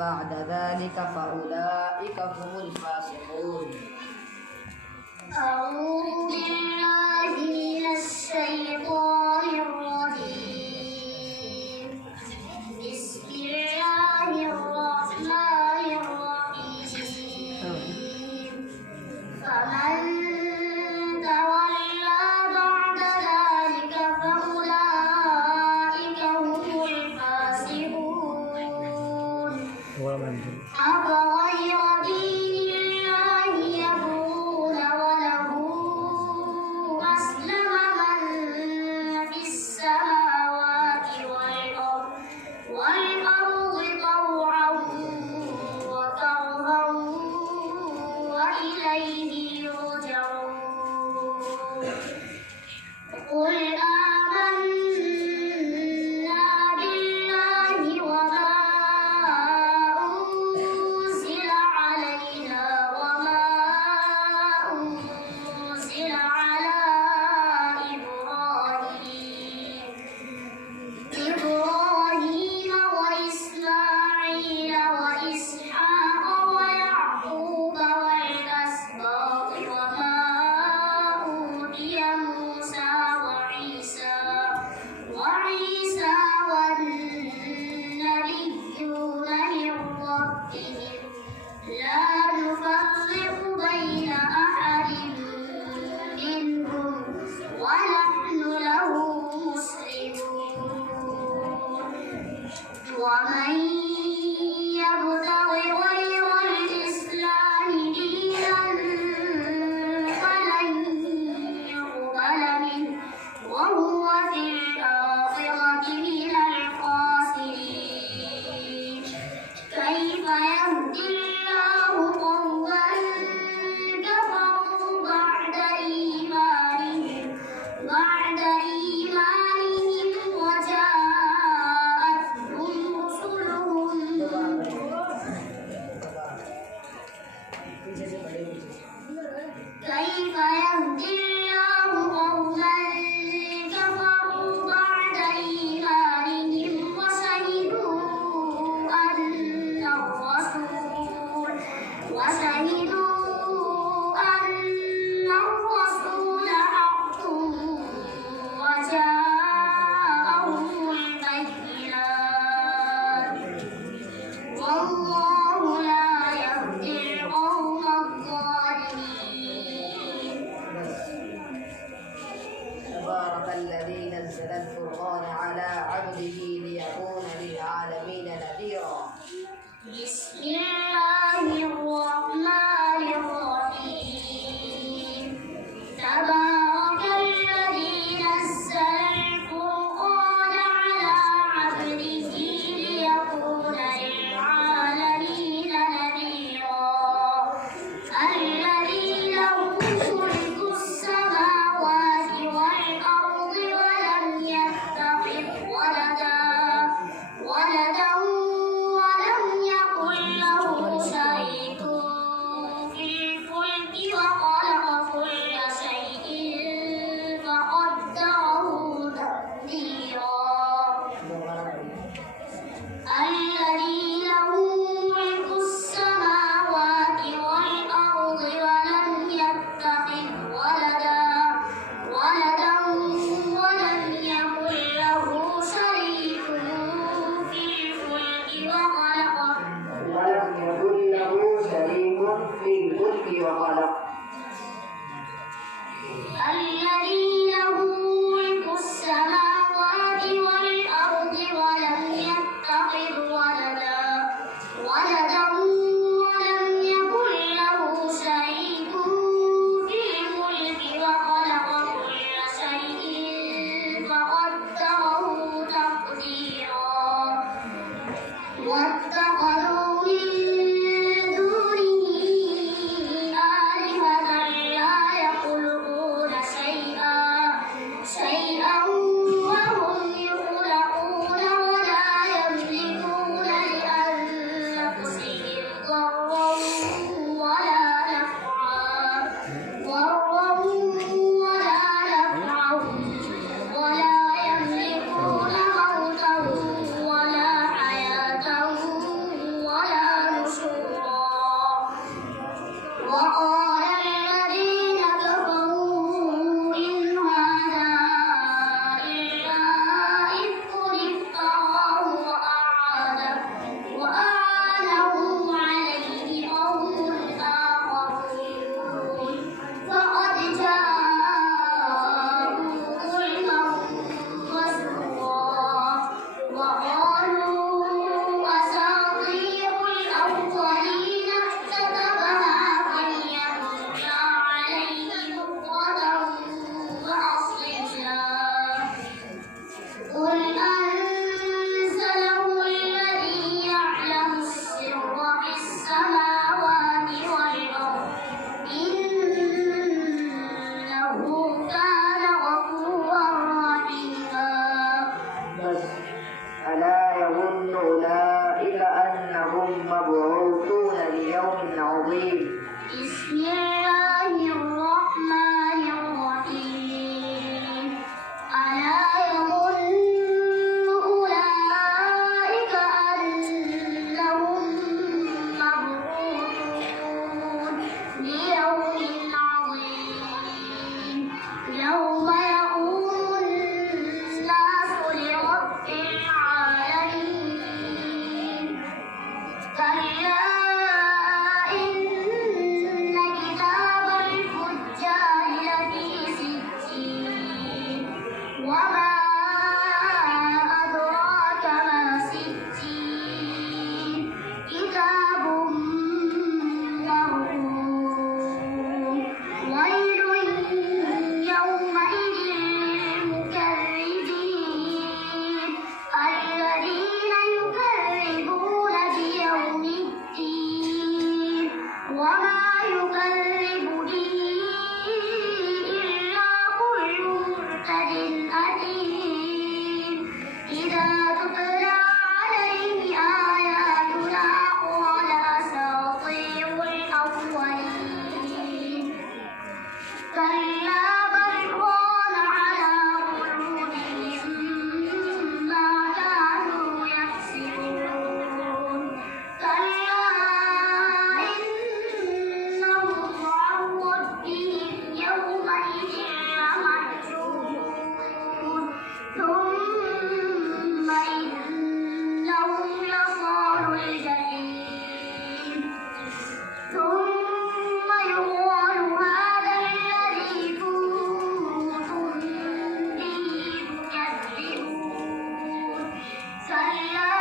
بعد ذلك فأولئك هم الفاسقون. أعوذ بالله من الشيطان الرجيم. بسم الله الرحمن الرحيم. فمن تولى بعد ذلك فأولئك هم الفاسقون. أفغير دين الله يبغون وله أسلم من في السماوات والأرض طوعا وكرها وإليه يرجعون. قل آمنا بالله وما أنزل علينا وما أنزل على إبراهيم وإسماعيل وإسحاق ويعقوب والأسباط وما أوتي موسى وعيسى والنبيون من ربهم لا نفرق بين أحد منهم ونحن له مسلمون. ومن يبتغ غير الإسلام دينا فلن يقبل منه وهو في الآخرة من الخاسرين. كيف يهدي الله قوما كفروا بعد إيمانهم وجاءتهم رسلهم كيف يهدي الله قوما كفروا بعد إيمانهم وشهدوا أن الرسول حق وجاءهم البينات. والله لا يهدي القوم الظالمين. تبارك الذي نزل الفرقان على عبده ليكون للعالمين نذيرا. بسم الله الرحمن الرحيم. تبارك الذي نزل الفرقان على عبده ليكون للعالمين نذيرا. الذي له ملك السماوات والأرض ولم يتخذ ولدا ولم يكن له شريك في الفلك وخلق كل شيء فقدره تقديرا. الذي له ملك السماوات والأرض ولم يتخذ ولدا ولم يكن له شريك في الفلك وخلق. الذي له ملك السماوات والأرض ولم يتخذ ولدا ولم يكن له شريك في الملك وخلق كل شيء فقدره تقديرا. واتخذوا من دونه آلهة لا يخلقون شيئا وهم يخلقون ولا يملكون لأنفسهم ضرا ولا نفعا ولا يملكون موتا ولا حياة مبعوثون ليوم عظيم. بسم الله الرحمن الرحيم. ألا يظن أولئك أنهم مبعوثون ليوم عظيم يوم يقوم الناس لرب العالمين. كلا إن كتاب الفجار لفي سجين وما أدراك ما سجين كتاب مرقوم. ويل يومئذ للمكذبين الذين يكذبون بيوم الدين وما يكذب به إلا كل معتد أثيم. إذا تتلى عليه آياتنا قال أساطير الأولين. كلا بل ران على قلوبهم ما كانوا يكسبون. كلا إنهم عن ربهم يومئذ لمحجوبون. ثم إنهم لصالو الجحيم. ثم يقال هذا الذي كنتم به تكذبون. كلا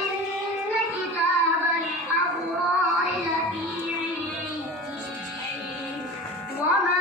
إن كتاب الأبرار لفي عليين وما